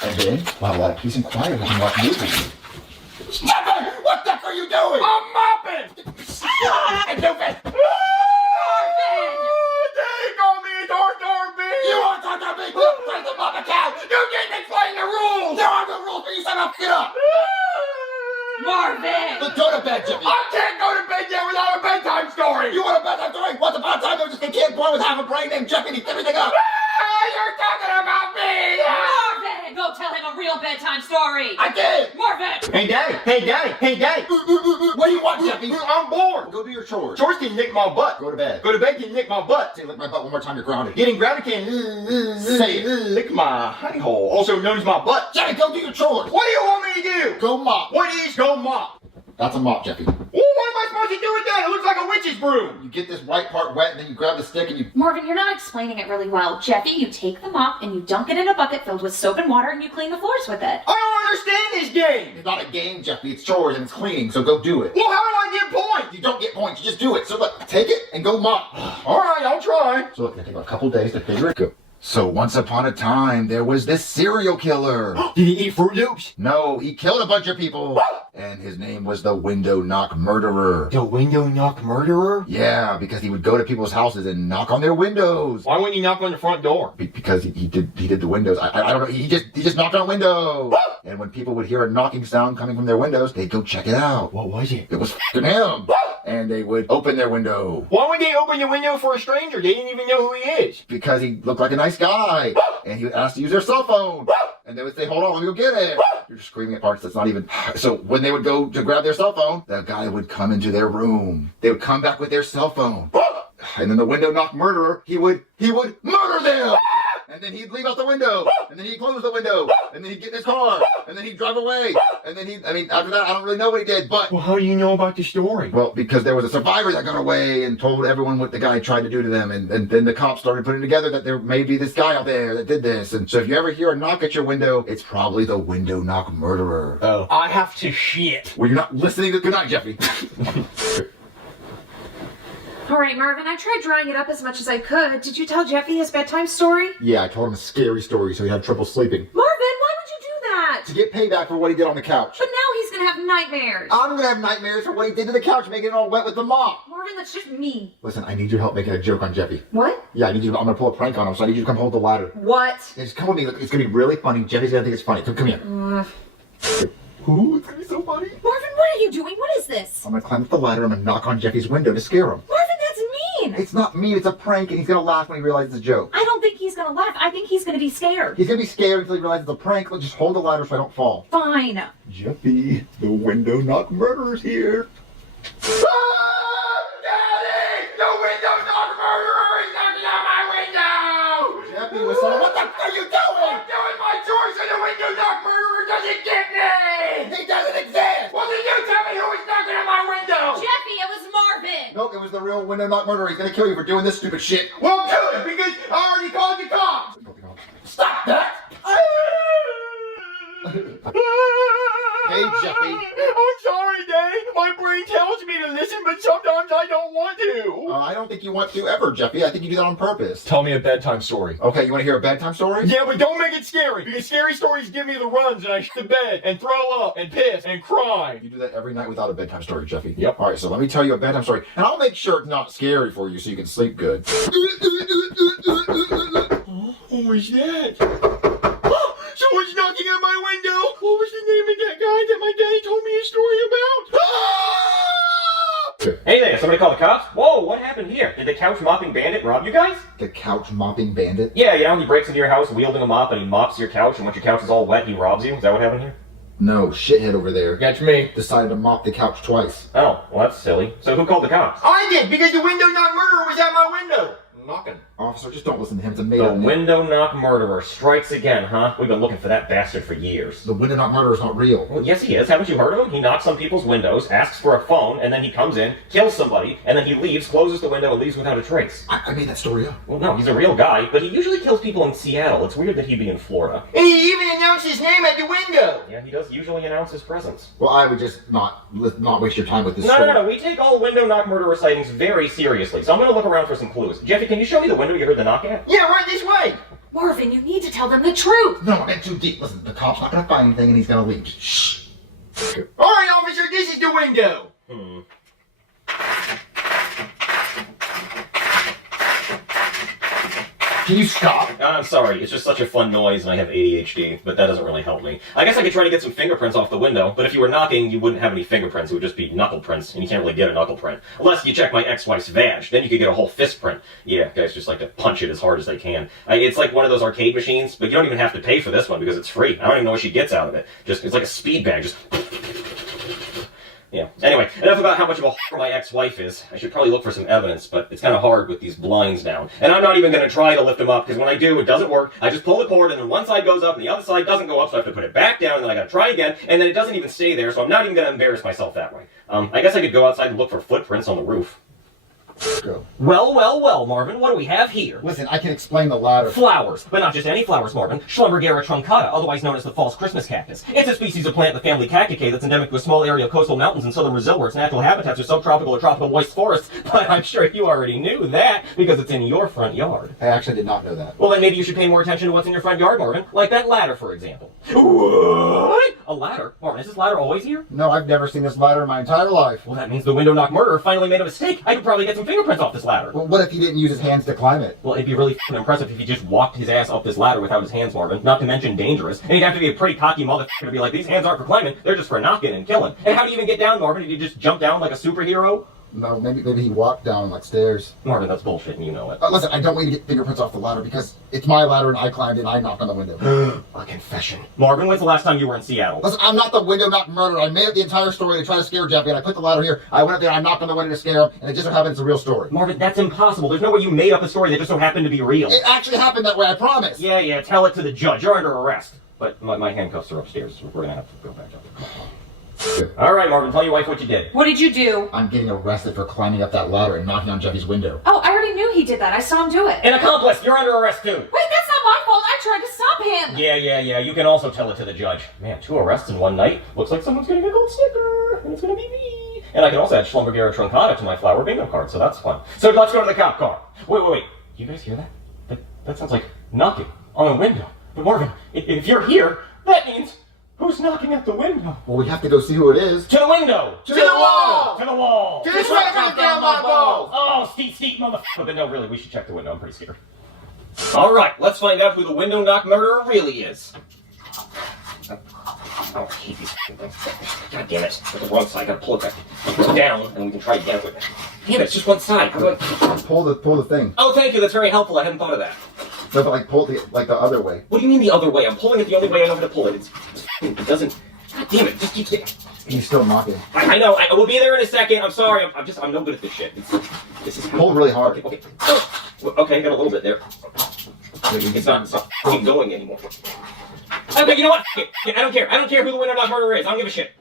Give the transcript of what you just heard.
And then, while a lot of peace and quiet, we can watch movies. Jeffy! What the f are you doing? I'm mopping! And do it! Take on me, Dorby! You want to talk to me? Break the mop account! You didn't explain the rules! There are no rules, but you said up, get up! Marvin! Let's go to bed, Jeffy! I can't go to bed yet without a bedtime story! You want a bedtime story? Once upon a time, there was just a kid born with half a brain named Jeffy, and he everything up! You're talking about me! Marvin! Go tell him a real bedtime story! I did! Marvin! Hey, Daddy! Hey, Daddy! Hey, Daddy! What do you want, Jeffy? I'm bored! Go do your chores. Chores can nick my butt. Go to bed. Go to bed can nick my butt. Say, lick my butt one more time, you're grounded. Getting grounded can Say it. lick my honey hole, also known as my butt. Jeffy, go do your chores! What do you want me to do? Go mop. What is go mop? That's a mop, Jeffy. Well, what am I supposed to do with that? It looks like a witch's broom. You get this white part wet, and then you grab the stick and you... Marvin, you're not explaining it really well. Jeffy, you take the mop and you dunk it in a bucket filled with soap and water and you clean the floors with it. I don't understand this game. It's not a game, Jeffy. It's chores and it's cleaning, so go do it. Well, how do I get points? You don't get points, you just do it. So look, take it and go mop. All right, I'll try. So look, it'll take a couple days to figure it out. So once upon a time, there was this serial killer. Did he eat Fruit Loops? No, he killed a bunch of people. And his name was the Window Knock Murderer. The window knock murderer? Yeah, because he would go to people's houses and knock on their windows. Why wouldn't he knock on the front door? Because he did the windows. I don't know. He just knocked on windows. And when people would hear a knocking sound coming from their windows, they'd go check it out. What was it? It was f***ing him. And they would open their window. Why would they open the window for a stranger? They didn't even know who he is. Because he looked like a nice guy. And he would ask to use their cell phone. And they would say, hold on, let me go get it. You're screaming at parts that's not even... So when they would go to grab their cell phone, the guy would come into their room. They would come back with their cell phone. And then the window knock murderer, he would murder them. And then he'd leave out the window. And then he'd close the window. And then he'd get in his car. And then he'd drive away. And then after that, I don't really know what he did, but... Well, how do you know about the story? Well, because there was a survivor that got away and told everyone what the guy tried to do to them. And then the cops started putting together that there may be this guy out there that did this. And so if you ever hear a knock at your window, it's probably the window knock murderer. Oh. I have to shit. Well, you're not listening to... Good night, Jeffy. All right, Marvin, I tried drawing it up as much as I could. Did you tell Jeffy his bedtime story? Yeah, I told him a scary story so he had trouble sleeping. Marvin, why would you do that? To get payback for what he did on the couch. But now he's gonna have nightmares. I'm gonna have nightmares for what he did to the couch, making it all wet with the mop. Marvin, that's just mean. Listen, I need your help making a joke on Jeffy. What? Yeah, I'm gonna pull a prank on him, so I need you to come hold the ladder. What? Yeah, just come with me. Look, it's gonna be really funny. Jeffy's gonna think it's funny. Come here. Ooh, it's gonna be so funny. Marvin, what are you doing? What is this? I'm gonna climb up the ladder. I'm gonna knock on Jeffy's window to scare him. Marvin, that's mean. It's not mean. It's a prank, and he's gonna laugh when he realizes it's a joke. I don't think he's gonna laugh. I think he's gonna be scared. He's gonna be scared until he realizes it's a prank. Let's just hold the ladder so I don't fall. Fine. Jeffy, the window knock murderer's here. Daddy! The window knock murderer is knocking on my window! Jeffy, what the f are you doing? I'm doing my chores and the window knock murderer doesn't get me! He doesn't exist! Well, then you tell me who was knocking on my window! Jeffy, it was Marvin! Nope, it was the real window knock murderer. He's gonna kill you for doing this stupid shit. Well, good, because I already called the cops! Stop that! Hey, Jeffy. I'm sorry, Daddy. My brain tells me to listen, but sometimes I don't want to. I don't think you want to ever, Jeffy. I think you do that on purpose. Tell me a bedtime story. Okay, you want to hear a bedtime story? Yeah, but don't make it scary, because scary stories give me the runs, and I shit the bed, and throw up, and piss, and cry. You do that every night without a bedtime story, Jeffy. Yep. All right, so let me tell you a bedtime story, and I'll make sure it's not scary for you so you can sleep good. What was that? Someone's knocking on my window! What was the name of that guy that my daddy told me a story about? Hey there, somebody call the cops? Whoa, what happened here? Did the couch mopping bandit rob you guys? The couch mopping bandit? Yeah, you know, he breaks into your house wielding a mop and he mops your couch, and once your couch is all wet, he robs you. Is that what happened here? No, shithead over there That's me. decided to mop the couch twice. Oh, well, that's silly. So who called the cops? I did, because the window knock murderer was at my window. Knocking. Officer, just don't listen to him. It's a The made-up name. window knock murderer strikes again, huh? We've been looking for that bastard for years. The window knock murderer is not real. Well, yes, he is. Haven't you heard of him? He knocks on people's windows, asks for a phone, and then he comes in, kills somebody, and then he leaves, closes the window, and leaves without a trace. I made that story up. Well, no, he's a real guy, but he usually kills people in Seattle. It's weird that he'd be in Florida. And he even announced his name at the window. Yeah, he does usually announce his presence. Well, I would just not waste your time with this No, story. no, we take all window knock murderer sightings very seriously, so I'm gonna look around for some clues. Jeffy, can you show me the window you heard the knock at? Yeah, right this way. Marvin, you need to tell them the truth. No, I'm in too deep. Listen, the cop's not gonna find anything and he's gonna leave. Just shh. All right, officer, this is the window. Can you stop? I'm sorry, it's just such a fun noise and I have ADHD, but that doesn't really help me. I guess I could try to get some fingerprints off the window, but if you were knocking, you wouldn't have any fingerprints, it would just be knuckle prints, and you can't really get a knuckle print. Unless you check my ex-wife's vag, then you could get a whole fist print. Yeah, guys just like to punch it as hard as they can. It's like one of those arcade machines, but you don't even have to pay for this one because it's free. I don't even know what she gets out of it. Just, it's like a speed bag, just... Yeah. Anyway, enough about how much of a whore my ex-wife is. I should probably look for some evidence, but it's kind of hard with these blinds down. And I'm not even going to try to lift them up, because when I do, it doesn't work. I just pull the cord, and then one side goes up, and the other side doesn't go up, so I have to put it back down, and then I got to try again, and then it doesn't even stay there, so I'm not even going to embarrass myself that way. I guess I could go outside and look for footprints on the roof. Go. Well, well, well, Marvin, what do we have here? Listen, I can explain the ladder. Flowers, but not just any flowers, Marvin. Schlumbergera truncata, otherwise known as the false Christmas cactus. It's a species of plant in the family Cacticae that's endemic to a small area of coastal mountains in southern Brazil where its natural habitats are subtropical or tropical moist forests. But I'm sure you already knew that because it's in your front yard. I actually did not know that. Well, then maybe you should pay more attention to what's in your front yard, Marvin. Like that ladder, for example. What? A ladder? Marvin, is this ladder always here? No, I've never seen this ladder in my entire life. Well, that means the window knock murderer finally made a mistake. I could probably get some fingerprints off this ladder. Well, what if he didn't use his hands to climb it? Well, it'd be really f***ing impressive if he just walked his ass up this ladder without his hands, Marvin. Not to mention dangerous. And he'd have to be a pretty cocky motherfucker to be like, these hands aren't for climbing, they're just for knocking and killing. And how do you even get down, Marvin? Did you just jump down like a superhero? No, maybe he walked down like stairs. Marvin, that's bullshit and you know it. Listen, I don't want you to get fingerprints off the ladder because it's my ladder and I climbed and I knocked on the window. A confession. Marvin, when's the last time you were in Seattle? Listen, I'm not the window knock murderer. I made up the entire story to try to scare Jeffy, and I put the ladder here. I went up there, I knocked on the window to scare him, and it just so happened it's a real story. Marvin, that's impossible. There's no way you made up a story that just so happened to be real. It actually happened that way, I promise. Yeah, tell it to the judge. You're under arrest. But my handcuffs are upstairs, so we're gonna have to go back up. All right, Marvin, tell your wife what you did. What did you do? I'm getting arrested for climbing up that ladder and knocking on Jeffy's window. Oh, I already knew he did that. I saw him do it. An accomplice, you're under arrest too. Wait, that's not my fault. I tried to stop him. Yeah, you can also tell it to the judge. Man, 2 arrests in one night. Looks like someone's gonna get a gold sticker, and it's gonna be me. And I can also add Schlumbergera truncata to my flower bingo card, so that's fun. So let's go to the cop car. Wait. You guys hear that? That sounds like knocking on a window. But Marvin, if you're here, that means who's knocking at the window? Well, we have to go see who it is. To the window! To the wall! To the wall! To the sweat drop down my balls! Oh, steep, motherfucker. But no, really, we should check the window. I'm pretty scared. All right, let's find out who the window knock murderer really is. Oh, I hate these things. God damn it. It's the wrong side. I gotta pull it back down, and we can try again. Damn it, it's just one side. How do I... Pull the thing. Oh, thank you. That's very helpful. I hadn't thought of that. No, but like pull the other way. What do you mean the other way? I'm pulling it the only way I know how to pull it. It doesn't... God damn it. Just keep staying. He's still knocking. I know. I will be there in a second. I'm sorry. I'm no good at this shit. This is Pull really hard. Okay. Okay, got a little bit there. It's not going anymore. Okay, you know what? I don't care. I don't care who the window knock murderer is. I don't give a shit.